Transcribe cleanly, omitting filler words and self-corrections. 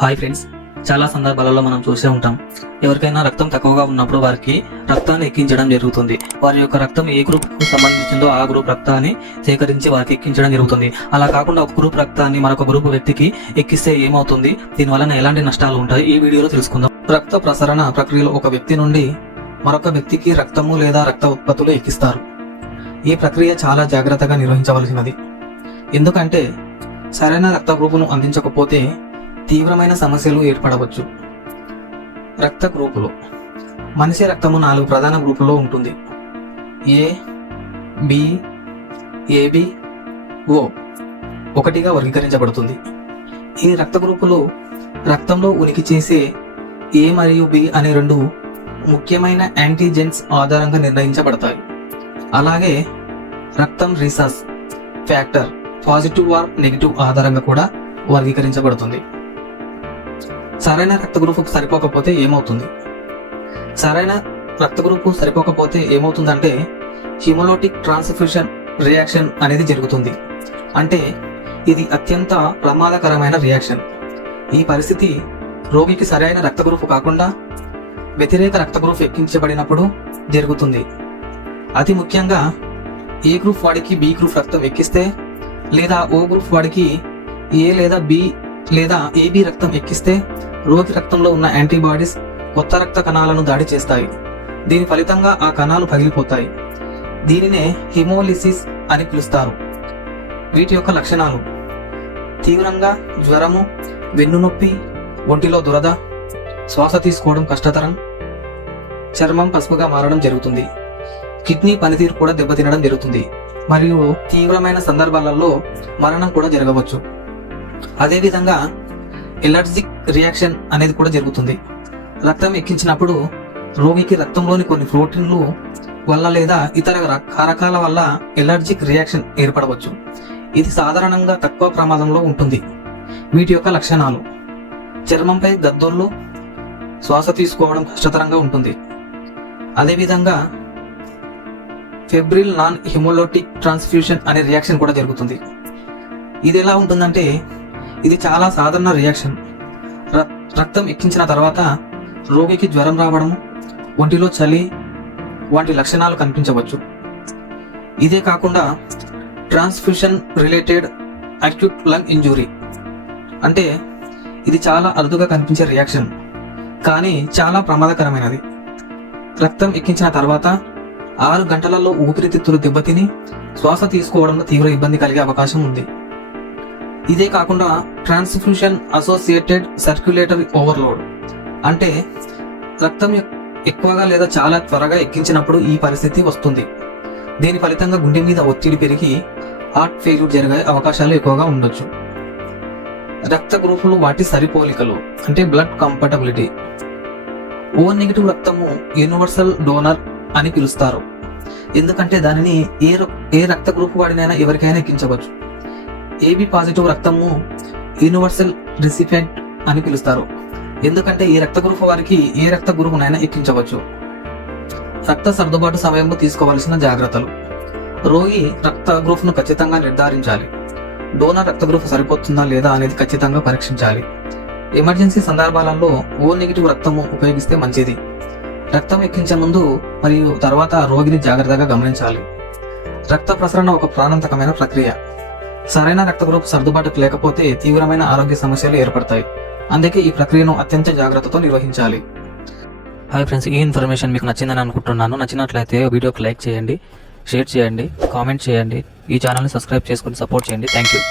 Hi friends, చాలా సందర్భాలలో మనం చూసే ఉంటాం. ఎవరికైనా రక్తం తక్కువగా ఉన్నప్పుడు వారికి రక్తాన్ని ఎక్కించడం జరుగుతుంది. వారి యొక్క రక్తం ఏ గ్రూప్ కు సంబంధించిందో ఆ గ్రూప్ రక్తాన్ని సేకరించి వారికి ఎక్కించడం జరుగుతుంది. అలా కాకుండా ఒక గ్రూప్ రక్తాన్ని మరొక గ్రూప్ వ్యక్తికి ఎక్కిస్తే ఏమవుతుంది, దీనివలన ఎలాంటి నష్టాలు ఉంటాయి, ఈ వీడియోలో తెలుసుకుందాం. రక్త ప్రసరణ ప్రక్రియలో ఒక వ్యక్తి నుండి మరొక వ్యక్తికి రక్తము లేదా రక్త ఉత్పత్తులు ఎక్కిస్తారు. ఈ ప్రక్రియ చాలా జాగ్రత్తగా నిర్వహించవలసినది. ఎందుకంటే సరైన రక్త గ్రూపును అందించకపోతే తీవ్రమైన సమస్యలు ఏర్పడవచ్చు. రక్త గ్రూపులు. మనిషి రక్తము 4 ప్రధాన గ్రూపుల్లో ఉంటుంది. ఏ, బి, ఏబి, ఓ ఒకటిగా వర్గీకరించబడుతుంది. ఈ రక్త గ్రూపులు రక్తంలో ఉనికి చేసే ఏ మరియు బి అనే 2 ముఖ్యమైన యాంటీజెన్స్ ఆధారంగా నిర్ణయించబడతాయి. అలాగే రక్తం rhesus factor positive or negative ఆధారంగా కూడా వర్గీకరించబడుతుంది. సరైన రక్త గ్రూపు సరిపోకపోతే ఏమవుతుంది? సరైన రక్త గ్రూపు సరిపోకపోతే ఏమవుతుందంటే హిమోలోటిక్ ట్రాన్స్ఫ్యూషన్ రియాక్షన్ అనేది జరుగుతుంది. అంటే ఇది అత్యంత ప్రమాదకరమైన రియాక్షన్. ఈ పరిస్థితి రోగికి సరైన రక్త గ్రూపు కాకుండా వ్యతిరేక రక్త గ్రూపు ఎక్కించబడినప్పుడు జరుగుతుంది. అతి ముఖ్యంగా ఏ గ్రూప్ వాడికి బి గ్రూప్ రక్తం ఎక్కిస్తే లేదా ఓ గ్రూప్ వాడికి ఏ లేదా బి లేదా ఏబి రక్తం ఎక్కిస్తే రోగి రక్తంలో ఉన్న యాంటీబాడీస్ కొత్త రక్త కణాలను దాడి చేస్తాయి. దీని ఫలితంగా ఆ కణాలు పగిలిపోతాయి. దీనినే హిమోలిసిస్ అని పిలుస్తారు. వీటి యొక్క లక్షణాలు: తీవ్రంగా జ్వరము, వెన్నునొప్పి, ఒంటిలో దురద, శ్వాస తీసుకోవడం కష్టతరం, చర్మం పసుపుగా మారడం జరుగుతుంది. కిడ్నీ పనితీరు కూడా దెబ్బతినడం జరుగుతుంది. మరియు తీవ్రమైన సందర్భాలలో మరణం కూడా జరగవచ్చు. అదేవిధంగా ఎలర్జిక్ రియాక్షన్ అనేది కూడా జరుగుతుంది. రక్తం ఎక్కించినప్పుడు రోగికి రక్తంలోని కొన్ని ప్రోటీన్లు వల్ల లేదా ఇతర కారకాల వల్ల ఎలర్జిక్ రియాక్షన్ ఏర్పడవచ్చు. ఇది సాధారణంగా తక్కువ ప్రమాదంలో ఉంటుంది. వీటి యొక్క లక్షణాలు: చర్మంపై దద్దుర్లు, శ్వాస తీసుకోవడం కష్టతరంగా ఉంటుంది. అదేవిధంగా ఫెబ్రిల్ నాన్ హిమోలోటిక్ ట్రాన్స్ఫ్యూషన్ అనే రియాక్షన్ కూడా జరుగుతుంది. ఇది ఎలా ఉంటుందంటే ఇది చాలా సాధారణ రియాక్షన్. రక్తం ఎక్కించిన తర్వాత రోగికి జ్వరం రావడం, ఒంటిలో చలి వంటి లక్షణాలు కనిపించవచ్చు. ఇదే కాకుండా transfusion related acute lung injury, అంటే ఇది చాలా అరుదుగా కనిపించే రియాక్షన్ కానీ చాలా ప్రమాదకరమైనది. రక్తం ఎక్కించిన తర్వాత 6 గంటలలో ఊపిరితిత్తులు దెబ్బతిని శ్వాస తీసుకోవడంలో తీవ్ర ఇబ్బంది కలిగే అవకాశం ఉంది. ఇదే కాకుండా ట్రాన్స్ఫ్యూషన్ అసోసియేటెడ్ సర్క్యులేటరీ ఓవర్లోడ్, అంటే రక్తం ఎక్కువగా లేదా చాలా త్వరగా ఎక్కించినప్పుడు ఈ పరిస్థితి వస్తుంది. దీని ఫలితంగా గుండె మీద ఒత్తిడి పెరిగి హార్ట్ ఫెయిల్యూర్ జరిగే అవకాశాలు ఎక్కువగా ఉండొచ్చు. రక్త గ్రూపులు వాటి సరిపోలికలు, అంటే బ్లడ్ కంపాటబిలిటీ. ఓ నెగిటివ్ రక్తము యూనివర్సల్ డోనర్ అని పిలుస్తారు. ఎందుకంటే దానిని ఏ రక్త గ్రూపు వాడినైనా ఎవరికైనా ఎక్కించవచ్చు. ఏబి పాజిటివ్ రక్తము యూనివర్సల్ రిసిపియంట్ అని పిలుస్తారు. ఎందుకంటే ఈ రక్త గ్రూపు వారికి ఏ రక్త గ్రూపునైనా ఎక్కించవచ్చు. రక్త సర్దుబాటు సమయంలో తీసుకోవాల్సిన జాగ్రత్తలు: రోగి రక్త గ్రూపును ఖచ్చితంగా నిర్ధారించాలి. డోనర్ రక్త గ్రూపు సరిపోతుందా లేదా అనేది ఖచ్చితంగా పరీక్షించాలి. ఎమర్జెన్సీ సందర్భాలలో ఓ నెగిటివ్ రక్తము ఉపయోగిస్తే మంచిది. రక్తం ఎక్కించే ముందు మరియు తర్వాత రోగిని జాగ్రత్తగా గమనించాలి. రక్త ప్రసరణ ఒక ప్రాణాంతకమైన ప్రక్రియ. సరైన రక్త గ్రూప్ సర్దుబాటుకు లేకపోతే తీవ్రమైన ఆరోగ్య సమస్యలు ఏర్పడతాయి. అందుకే ఈ ప్రక్రియను అత్యంత జాగ్రత్తతో నిర్వహించాలి. హాయ్ ఫ్రెండ్స్, ఈ ఇన్ఫర్మేషన్ మీకు నచ్చిందని అనుకుంటున్నాను. నచ్చినట్లయితే వీడియోకి లైక్ చేయండి, షేర్ చేయండి, కామెంట్ చేయండి. ఈ ఛానల్ని సబ్స్క్రైబ్ చేసుకుని సపోర్ట్ చేయండి. Thank you.